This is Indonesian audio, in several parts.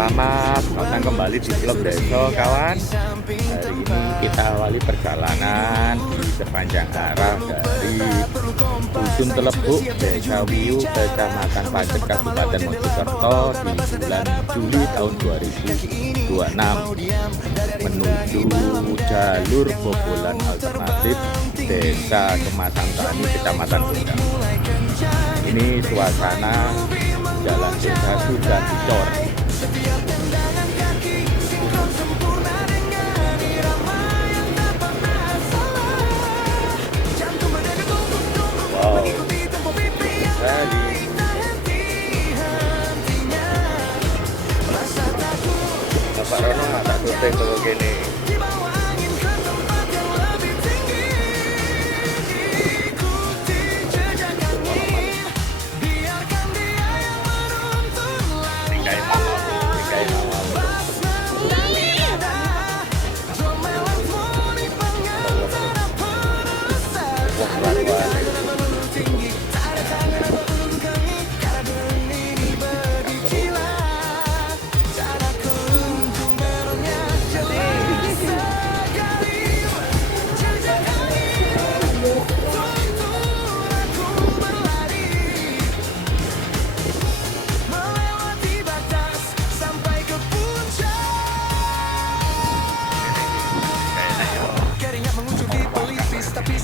Selamat datang kembali di vlog Deso kawan. Hari ini kita awali perjalanan di sepanjang arah dari Dusun Telebuk, Desa Wiyu, Kecamatan Pacet, Kabupaten Mojokerto di bulan Juli tahun 2026 menuju jalur Bobolan alternatif Desa Kemasan Tani, Kecamatan Gondang. Ini suasana jalan desa sudah dicor. Wow, Bapak Rono tak syuting kalau gini.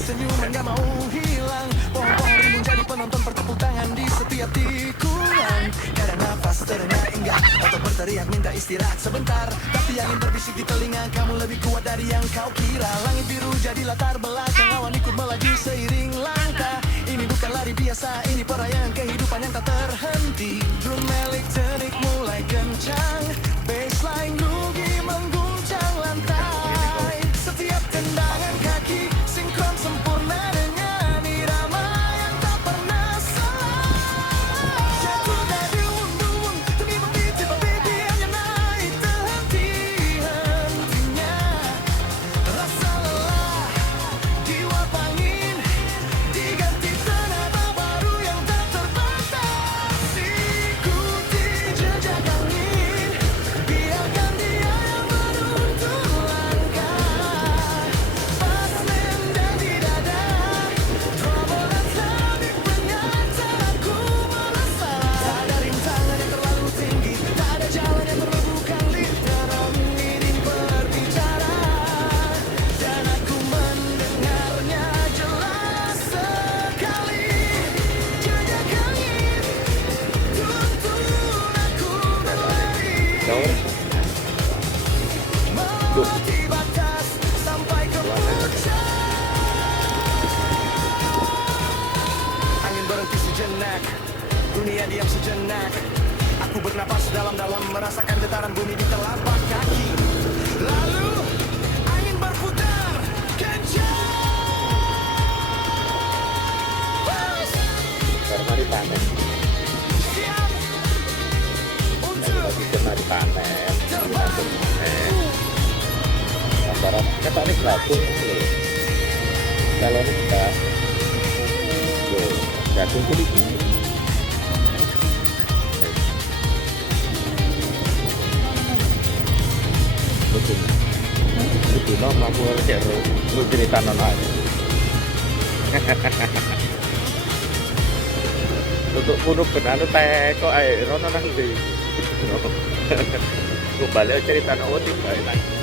Senyuman gak mau hilang, pohon rimbun jadi penonton bertepuk tangan di setiap tikungan. Gak ada nafas terengah enggak, otot berteriak minta istirahat sebentar. Tapi angin berbisik di telinga, kamu lebih kuat dari yang kau kira. Langit biru jadi latar belakang, awan ikut melaju seiring langkah. Ini bukan lari biasa, ini perayaan kehidupan yang tak terhenti. Drum elektronik mulai kencang, bassline groovy mengguncang lantai. Setiap tendangan kaki sinkron sempurna dengan irama yang tak pernah salah. Jatuh dari undung, demi membiti berbiti hanya naik terhenti-hentinya. Rasa lelah diuap angin, diganti tenaga baru yang tak terbatas. Ikuti jejak angin, biarkan dia yang menuntun langkah. Pas nendang di dada, terobosan sabik penyata aku merasa. Tak ada rintangan yang terlalu tinggi, tak ada jalan yang bukan literal mengiring berbicara. Dan aku mendengarnya jelas sekali. Jejak angin tuntun aku berlari, melewati batas sampai ke puncak. Angin berhenti sejenak, dunia diam sejenak. Aku bernapas dalam-dalam, merasakan getaran bumi di telapak kaki. Lalu angin berputar kencang. Karena dipanen, Siap untuk lagi kena dipanen, dilangsung panen. Antara kata ini gabung loh. Kalau ini enggak, loh, gabung kulit ini. Betul, no, aku cek lu cerita nona. Untuk punuk benar teh kok ae rono nanti. Gue balik cerita nona tinggal lagi.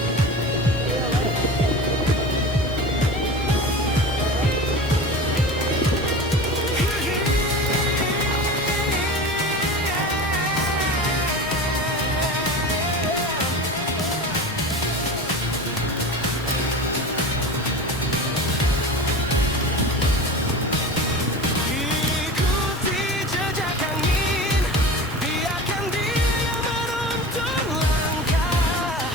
ikuti jejak angin, biarkan dia menuntun langkah.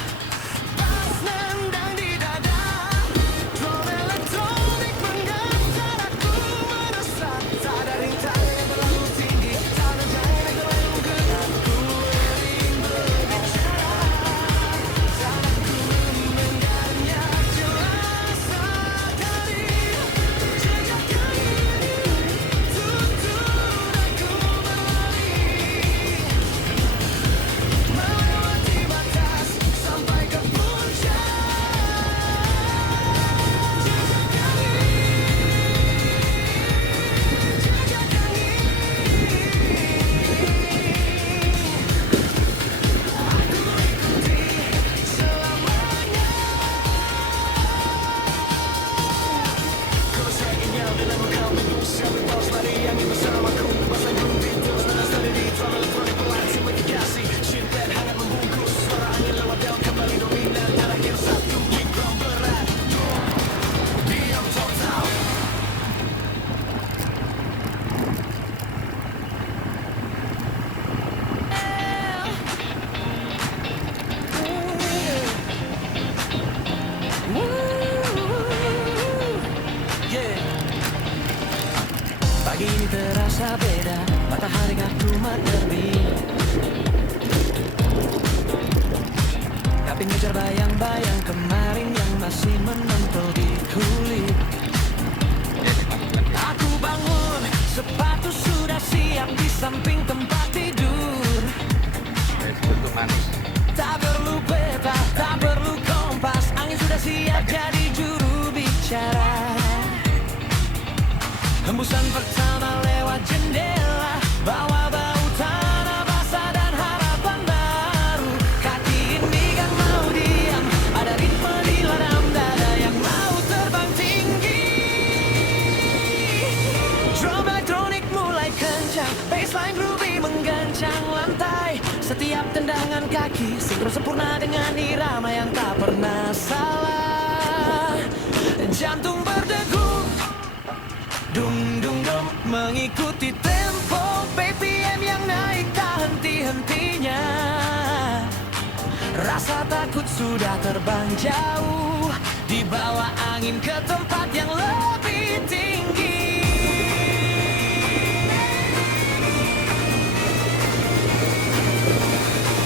samping tempat tidur. Betul manis. Tak perlu peta, tak perlu kompas, angin sudah siap jadi juru bicara. Hembusan pertama lewat jendela, bawa bau tanah basah dan harapan baru. Kaki ini kan mau diam, ada ritme di ladang dada yang mau terbang tinggi. Drum elektronik mulai kencang, bassline groovy menggancang lantai. Setiap tendangan kaki sinkron sempurna dengan irama yang tak pernah salah. Jantung berdegup, dung dung dung, mengikuti tempo BPM yang naik tak henti-hentinya. Rasa takut sudah terbang jauh, dibawa angin ke tempat yang lebih tinggi.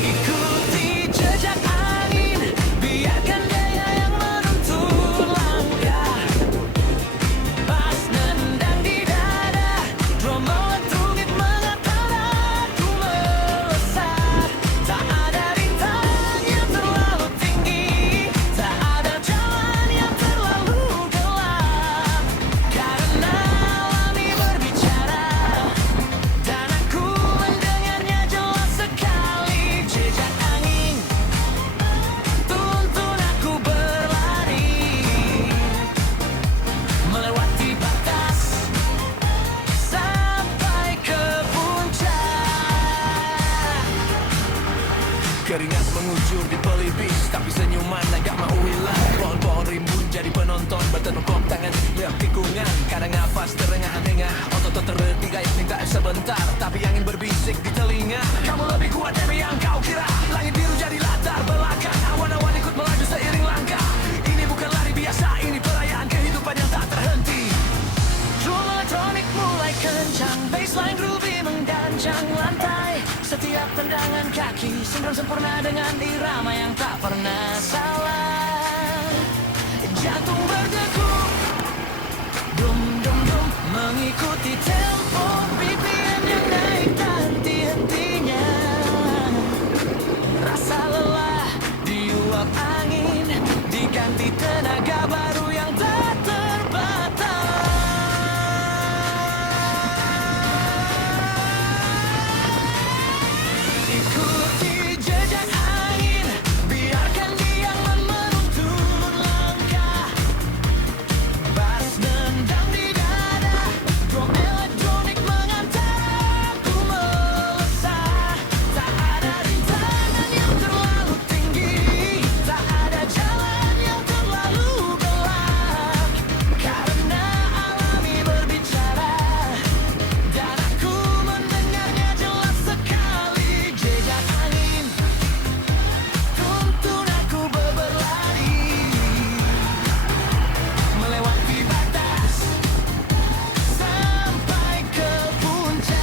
Ikuti jejak angin, biarkan dia yang menuntun langkah. Bass nendang di dada, drum elektronik mengantar aku melesat. Tak ada rintangan yang terlalu tinggi, tak ada jalan yang terlalu gelap. Karena alami berbicara, dan aku mendengarnya jelas sekali. Jejak angin tuntun aku berlari, melewati batas sampai ke puncak. Keringat mengucur di pelipis, tapi senyuman agak mau hilang. Pohon-pohon rimbun jadi penonton, bertepuk tangan lihat tikungan. Kadang nafas terengah-engah, otot terhenti kayak minta sebentar, tapi angin berbisik di telinga. Kamu lebih kuat dari yang kau kira. Langit biru jadi latar belakang, awan-awan ikut melaju seiring langkah. Ini bukan lari biasa, ini perayaan kehidupan yang tak terhenti. Drum elektronik mulai kencang, bassline groovy menggancang lantai. Setiap tendangan kaki sinkron sempurna dengan irama yang tak pernah salah. Jantung berdegup, dum dum dum, mengikuti tempo BPM yang naik tak henti-hentinya. Rasa lelah diuap angin, diganti tenaga baru yang tak terbatas. Ikuti jejak angin, biarkan dia menuntun langkah. Bass nendang di dada, drum elektronik mengantar aku melesat. Tak ada rintangan yang terlalu tinggi, tak ada jalan yang terlalu gelap. Karena alami berbicara, dan aku mendengarnya jelas sekali. Jejak angin tuntun aku berlari, melewati batas sampai ke puncak.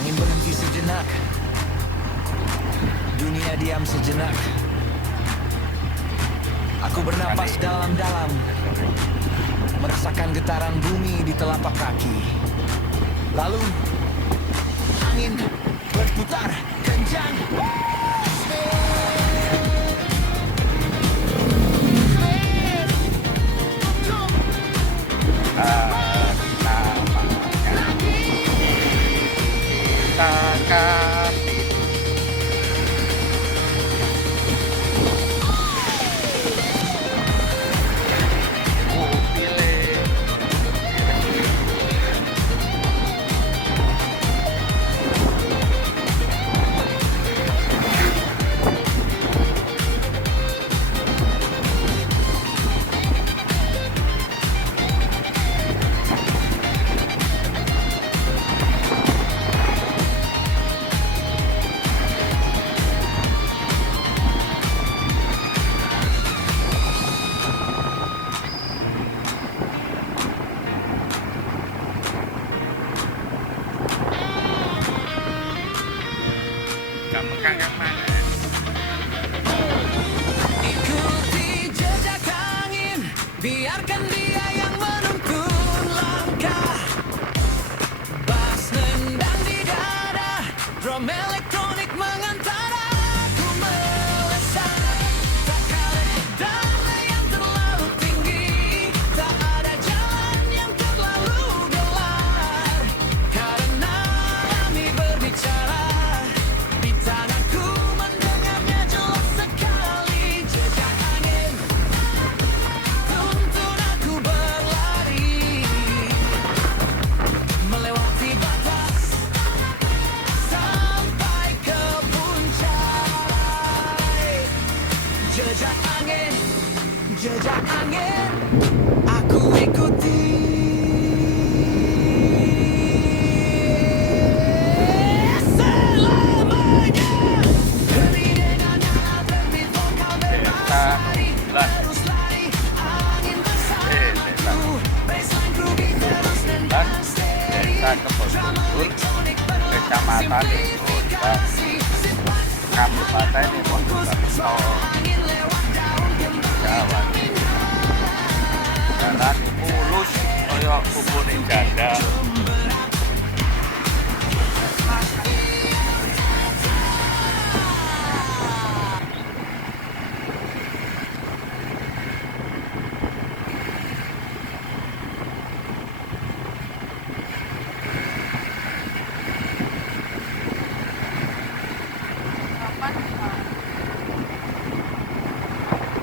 Angin berhenti sejenak, dunia diam sejenak. Aku bernapas dalam-dalam, merasakan getaran bumi di telapak kaki. Lalu angin berputar kencang. Kakak Mekang yang mana? Ikuti jejak angin, biarkan dia yang menuntun langkah. From elektronik mengantara aku melesat. Tak karet damai yang terlalu tinggi, tak ada jalan yang terlalu gelap. Karena kami berbicara di tanahku, mendengarnya jelas sekali. Jejak angin tuntun aku berlari, melewati batas sampai ke puncak. Jejak angin, aku ikuti. Selamanya demi dengannya terbit vokal bermasa-masa. Terus lari angin bersamaku, baseline ku beat terus nendang stereo. Desa Kebonbudur, Kecamatan Lembongan, Kabupaten Mojokerto, Jawa Timur. Jalan mulus kaya kupune ganda.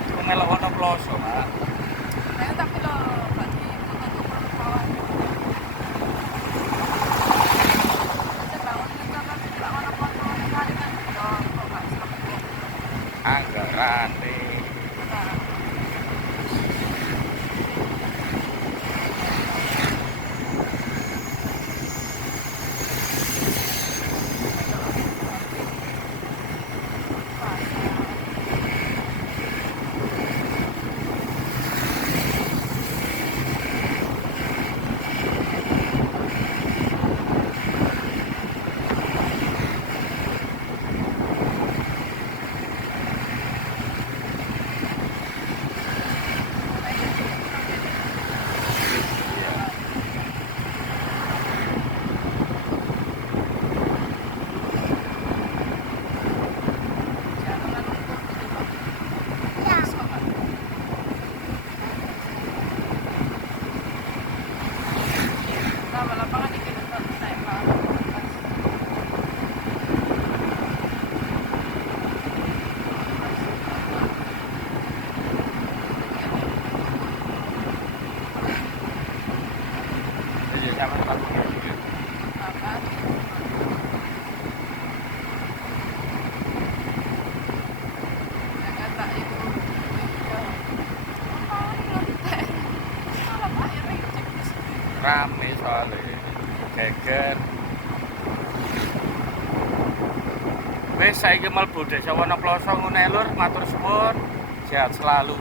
Ku melok ana ploso, Mak. Tapi lo berarti untuk perempuan sebangun kita kan tidak orang kotor kali kan kok nggak sampai Anggarane lapangan di kita naik iki sampe tak iki. apa yang kata ibu apa ini lo teh kalau pak ya Rame soalnya geger. Wis saiki mlebu Desa Wonoploso ngene lur, matur suwun. Sehat selalu.